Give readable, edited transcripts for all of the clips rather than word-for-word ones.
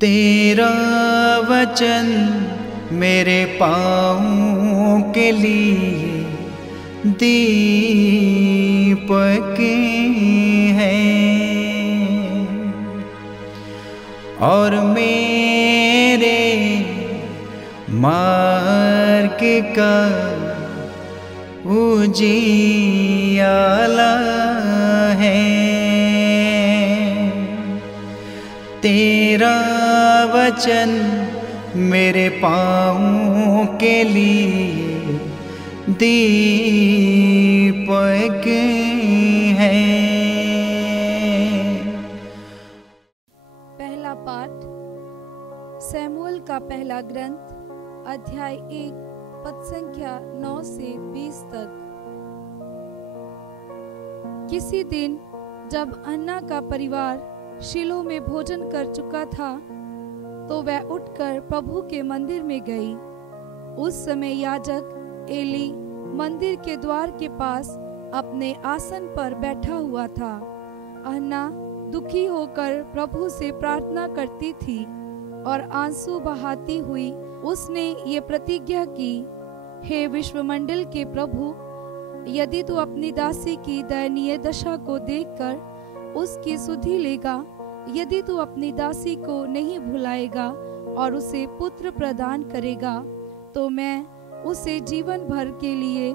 तेरा वचन मेरे पाँव के लिए दीपक है और मेरे मार्ग का उजियाला है। तेरा वचन मेरे पाँव के लिए दीपक है। पहला पाठ शमूएल का पहला ग्रंथ अध्याय 1 पद संख्या 9 से 20 तक। किसी दिन जब अन्ना का परिवार शीलो में भोजन कर चुका था तो वह उठकर प्रभु के मंदिर में गई। उस समय याजक एली मंदिर के द्वार के पास अपने आसन पर बैठा हुआ था। अन्ना दुखी होकर प्रभु से प्रार्थना करती थी और आंसू बहाती हुई उसने ये प्रतिज्ञा की, हे विश्वमंडल के प्रभु, यदि तू अपनी दासी की दयनीय दशा को देखकर उसकी सुधि लेगा, यदि तू अपनी दासी को नहीं भुलाएगा और उसे पुत्र प्रदान करेगा, तो मैं उसे जीवन भर के लिए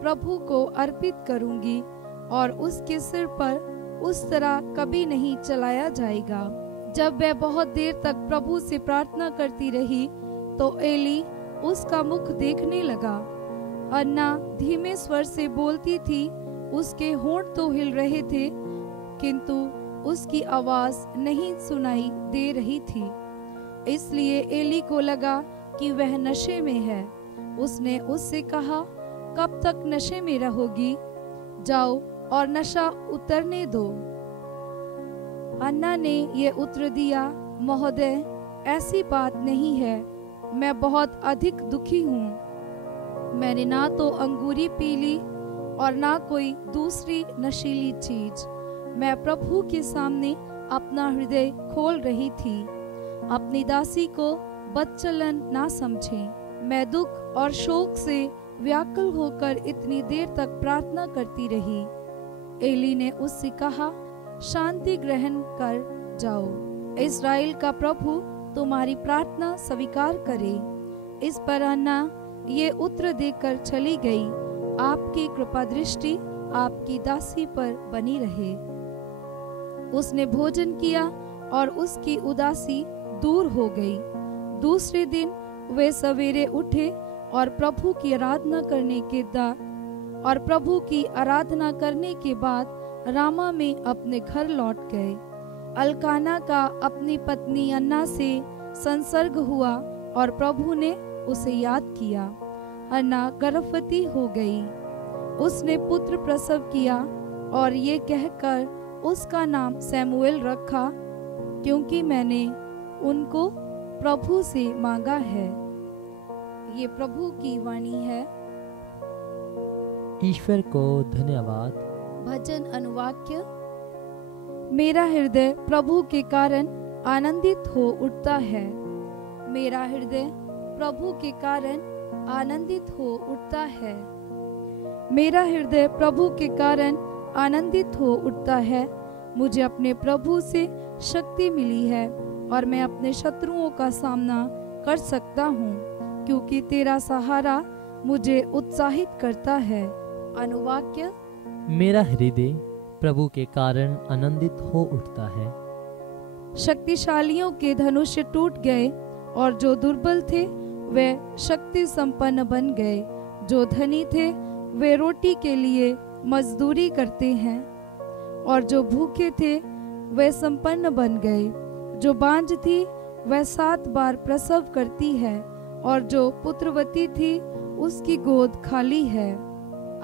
प्रभु को अर्पित करूंगी और उसके सिर पर उस तरह कभी नहीं चलाया जाएगा। जब वह बहुत देर तक प्रभु से प्रार्थना करती रही तो एली उसका मुख देखने लगा। अन्ना धीमे स्वर से बोलती थी, उसके होंठ तो हिल रहे थे किंतु उसकी आवाज नहीं सुनाई दे रही थी। इसलिए एली को लगा कि वह नशे में है। उसने उससे कहा, कब तक नशे में रहोगी? जाओ और नशा उतरने दो। अन्ना ने ये उत्तर दिया, महोदय, ऐसी बात नहीं है, मैं बहुत अधिक दुखी हूँ। मैंने ना तो अंगूरी पी ली और ना कोई दूसरी नशीली चीज। मैं प्रभु के सामने अपना हृदय खोल रही थी। अपनी दासी को बदचलन ना समझें। मैं दुख और शोक से व्याकुल होकर इतनी देर तक प्रार्थना करती रही। एली ने उससे कहा, शांति ग्रहण कर जाओ। इस्राएल का प्रभु तुम्हारी प्रार्थना स्वीकार करे। इस पर अन्ना ये उत्तर देकर चली गई, आपकी कृपा दृष्टि आपकी दासी पर बनी रहे। उसने भोजन किया और उसकी उदासी दूर हो गई। दूसरे दिन वे सवेरे उठे और प्रभु की आराधना करने के बाद रामा में अपने घर लौट गए। अल्काना का अपनी पत्नी अन्ना से संसर्ग हुआ और प्रभु ने उसे याद किया। अन्ना गर्भवती हो गई। उसने पुत्र प्रसव किया और ये कहकर उसका नाम शमूएल रखा, क्योंकि मैंने उनको प्रभु से मांगा है। ये प्रभु की वाणी है। ईश्वर को धन्यवाद। भजन अनुवाक्य। मेरा हृदय प्रभु के कारण आनंदित हो उठता है। मेरा हृदय प्रभु के कारण आनंदित हो उठता है। मेरा हृदय प्रभु के कारण आनंदित हो उठता है। मुझे अपने प्रभु से शक्ति मिली है और मैं अपने शत्रुओं का सामना कर सकता हूँ, क्योंकि तेरा सहारा मुझे उत्साहित करता है। अनुवाक्य। मेरा हृदय प्रभु के कारण आनंदित हो उठता है। शक्तिशालियों के धनुष टूट गए और जो दुर्बल थे वे शक्ति संपन्न बन गए। जो धनी थे वे रोटी के लिए मजदूरी करते हैं और जो भूखे थे वे संपन्न बन गए। जो बांझ थी वह 7 बार प्रसव करती है और जो पुत्रवती थी उसकी गोद खाली है।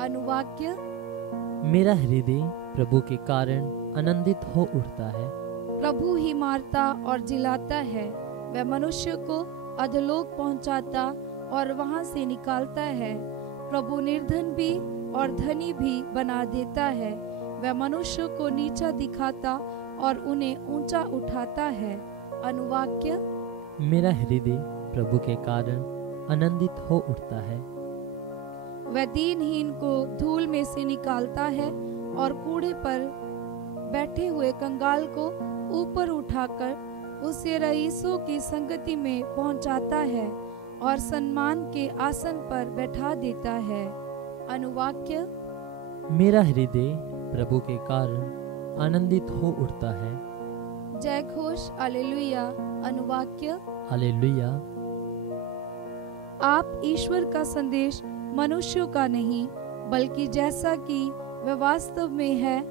अनुवाक्य। मेरा हृदय प्रभु के कारण आनंदित हो उठता है। प्रभु ही मारता और जिलाता है। वह मनुष्य को अधोलोक पहुंचाता और वहां से निकालता है। प्रभु निर्धन भी और धनी भी बना देता है। वह मनुष्य को नीचा दिखाता और उन्हें ऊंचा उठाता है। अनुवाक्य। मेरा हृदय प्रभु के कारण आनंदित हो उठता है। वह दीनहीन को धूल में से निकालता है और कूड़े पर बैठे हुए कंगाल को ऊपर उठाकर उसे रईसों की संगति में पहुंचाता है और सम्मान के आसन पर बैठा देता है। अनुवाक्य। मेरा हृदय प्रभु के कारण आनंदित हो उठता है। जय घोष हालेलुया। अनुवाक्य। हालेलुया। आप ईश्वर का संदेश मनुष्यों का नहीं, बल्कि जैसा कि वह वास्तव में है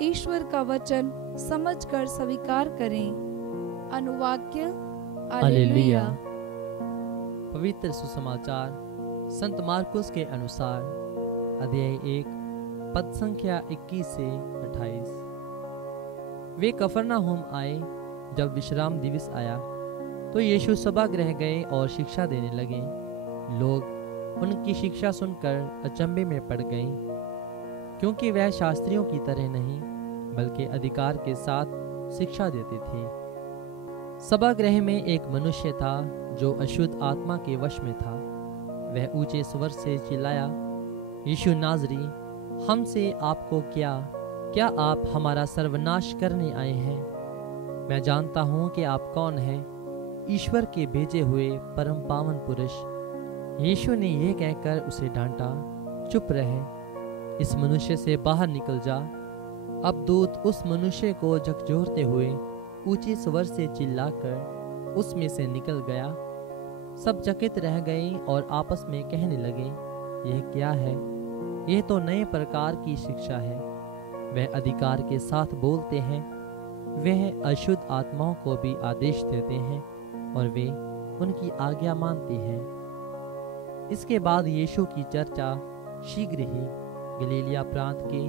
ईश्वर का वचन समझकर स्वीकार करें। अनुवाक्य। हालेलुया। पवित्र सुसमाचार संत मार्कुस के अनुसार अध्याय 1 पद संख्या 21 से 28। वे कफरनहूम आए। जब विश्राम दिवस आया तो यीशु सभागृह गए और शिक्षा देने लगे। लोग उनकी शिक्षा सुनकर अचंभे में पड़ गए, क्योंकि वह शास्त्रियों की तरह नहीं बल्कि अधिकार के साथ शिक्षा देते थे। सभागृह में एक मनुष्य था जो अशुद्ध आत्मा के वश में था। वह ऊंचे स्वर से चिल्लाया, यीशु नाज़री, हमसे आपको क्या आप हमारा सर्वनाश करने आए हैं? मैं जानता हूँ कि आप कौन हैं, ईश्वर के भेजे हुए परम पावन पुरुष। यीशु ने यह कहकर उसे डांटा, चुप रहे, इस मनुष्य से बाहर निकल जा। अब दूत उस मनुष्य को झकझोरते हुए ऊंचे स्वर से चिल्लाकर उसमें से निकल गया। सब चकित रह गए और आपस में कहने लगे, यह क्या है? यह तो नए प्रकार की शिक्षा है। वह अधिकार के साथ बोलते हैं। वह अशुद्ध आत्माओं को भी आदेश देते हैं और वे उनकी आज्ञा मानते हैं। इसके बाद यीशु की चर्चा शीघ्र ही गलीलिया प्रांत के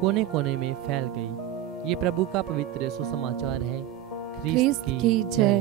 कोने कोने में फैल गई। ये प्रभु का पवित्र सुसमाचार है। ख्रीस्त की जय।